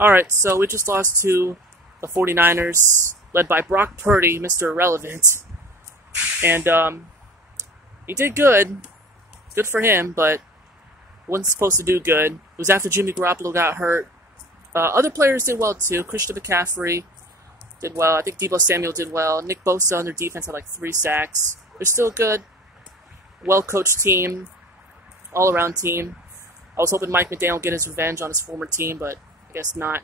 Alright, so we just lost to the 49ers, led by Brock Purdy, Mr. Irrelevant. And he did good. Good for him, but wasn't supposed to do good. It was after Jimmy Garoppolo got hurt. Other players did well too. Christian McCaffrey did well. I think Deebo Samuel did well. Nick Bosa on their defense had like 3 sacks. They're still a good, well-coached team, all-around team. I was hoping Mike McDaniel would get his revenge on his former team, but I guess not.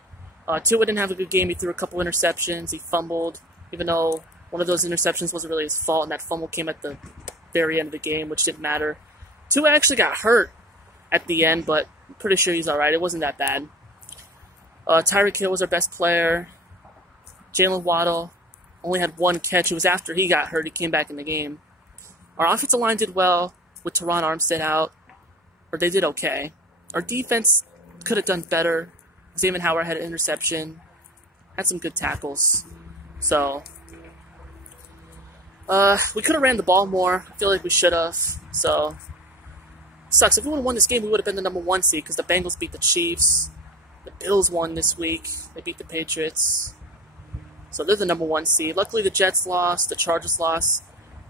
Tua didn't have a good game. He threw a couple interceptions. He fumbled, even though one of those interceptions wasn't really his fault, and that fumble came at the very end of the game, which didn't matter. Tua actually got hurt at the end, but I'm pretty sure he's all right. It wasn't that bad. Tyreek Hill was our best player. Jalen Waddle only had 1 catch. It was after he got hurt. He came back in the game. Our offensive line did well with Teron Armstead out, or they did okay. Our defense could have done better. Xavier Howard had an interception, had some good tackles. So, we could have ran the ball more. I feel like we should have. So, sucks. If we would have won this game, we would have been the number 1 seed because the Bengals beat the Chiefs. The Bills won this week. They beat the Patriots. So they're the number 1 seed. Luckily, the Jets lost. The Chargers lost.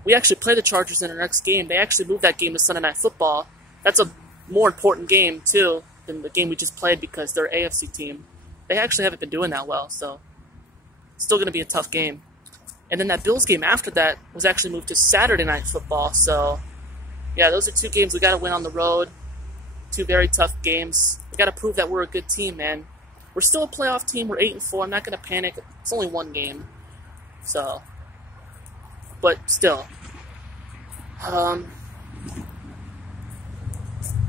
We actually play the Chargers in our next game. They actually moved that game to Sunday Night Football. That's a more important game, too, than the game we just played because they're an AFC team. They actually haven't been doing that well, so it's still going to be a tough game. And then that Bills game after that was actually moved to Saturday Night Football. So, yeah, those are 2 games we got to win on the road. 2 very tough games. We got to prove that we're a good team, man. We're still a playoff team. We're 8-4. I'm not going to panic. It's only 1 game. So, but still.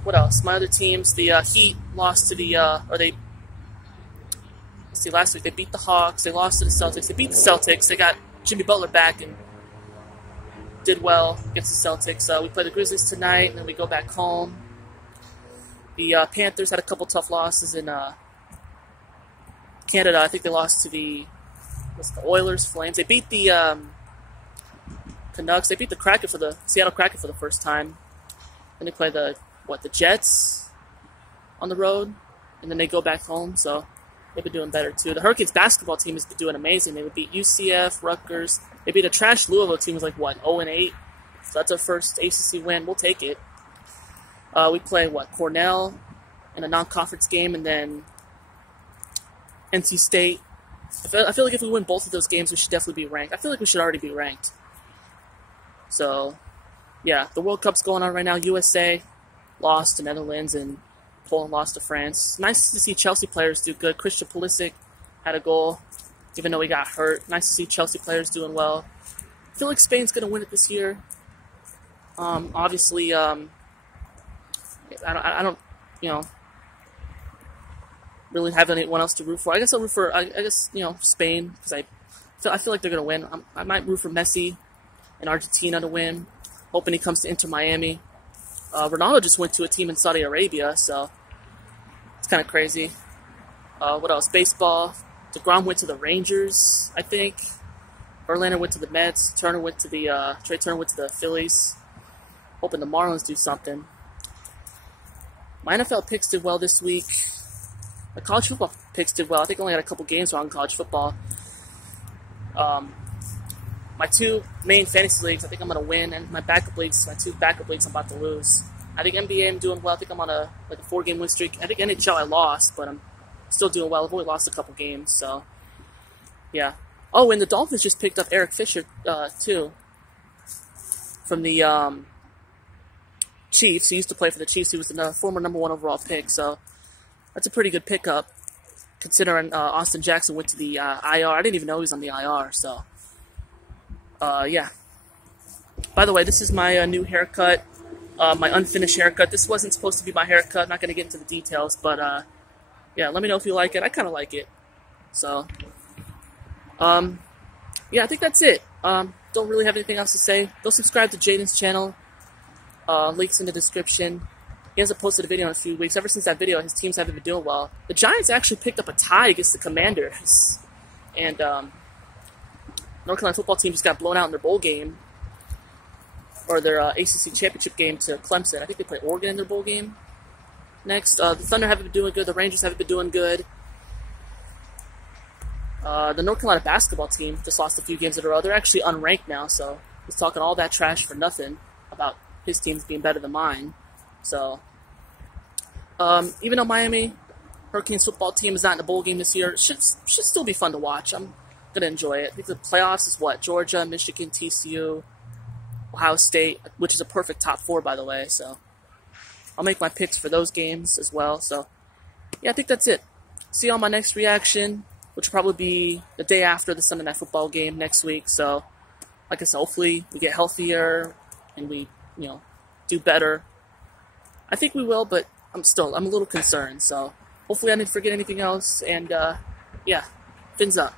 What else? My other teams, the Heat lost to the, let's see, last week they beat the Hawks. They lost to the Celtics. They beat the Celtics. They got Jimmy Butler back and did well against the Celtics. We play the Grizzlies tonight, and then we go back home. The Panthers had a couple tough losses in Canada. I think they lost to the Oilers, Flames. They beat the Canucks. They beat the Seattle Kraken for the first time. Then they play the Jets on the road, and then they go back home. So they've been doing better too. The Hurricanes basketball team has been doing amazing. They would beat UCF, Rutgers. They beat a trash Louisville team. It was like 0-8. So that's our first ACC win. We'll take it. We play Cornell in a non-conference game, and then NC State. I feel like if we win both of those games, we should definitely be ranked. I feel like we should already be ranked. So, yeah, the World Cup's going on right now. USA lost to Netherlands, and Poland lost to France. Nice to see Chelsea players do good. Christian Pulisic had a goal, even though he got hurt. Nice to see Chelsea players doing well. I feel like Spain's going to win it this year. Obviously, I don't, really have anyone else to root for. I guess I'll root for, Spain, because I feel like they're going to win. I might root for Messi and Argentina to win, hoping he comes to Inter Miami. Ronaldo just went to a team in Saudi Arabia, so it's kind of crazy. What else? Baseball. DeGrom went to the Rangers, I think. Verlander went to the Mets. Trey Turner went to the Phillies. Hoping the Marlins do something. My NFL picks did well this week. The college football picks did well. I think I only had a couple games wrong in college football. My 2 main fantasy leagues, I think I'm going to win, and my 2 backup leagues, I'm about to lose. I think NBA, I'm doing well. I think I'm on a 4-game win streak. I think NHL, I lost, but I'm still doing well. I've only lost a couple games, so yeah. Oh, and the Dolphins just picked up Eric Fisher too, from the Chiefs. He used to play for the Chiefs. He was the former number 1 overall pick, so that's a pretty good pickup, considering Austin Jackson went to the IR. I didn't even know he was on the IR, so yeah. By the way, this is my new haircut, my unfinished haircut. This wasn't supposed to be my haircut. I'm not going to get into the details, but yeah, let me know if you like it. I kind of like it. So, yeah, I think that's it. Don't really have anything else to say. Go subscribe to Jaden's channel. Links in the description. He hasn't posted a video in a few weeks. Ever since that video, his teams haven't been doing well. The Giants actually picked up a tie against the Commanders. And North Carolina football team just got blown out in their bowl game. Or their ACC championship game to Clemson. I think they play Oregon in their bowl game next. The Thunder haven't been doing good. The Rangers haven't been doing good. The North Carolina basketball team just lost a few games in a row. They're actually unranked now, so he's talking all that trash for nothing about his teams being better than mine. So, even though Miami Hurricanes football team is not in the bowl game this year, it should still be fun to watch. I'm going to enjoy it. I think the playoffs is what? Georgia, Michigan, TCU, Ohio State, which is a perfect top 4, by the way. So, I'll make my picks for those games as well. So, yeah, I think that's it. See you on my next reaction, which will probably be the day after the Sunday Night Football game next week. So, like I said, hopefully we get healthier and we, do better. I think we will, but I'm a little concerned. So, hopefully I didn't forget anything else. And, yeah, fins up.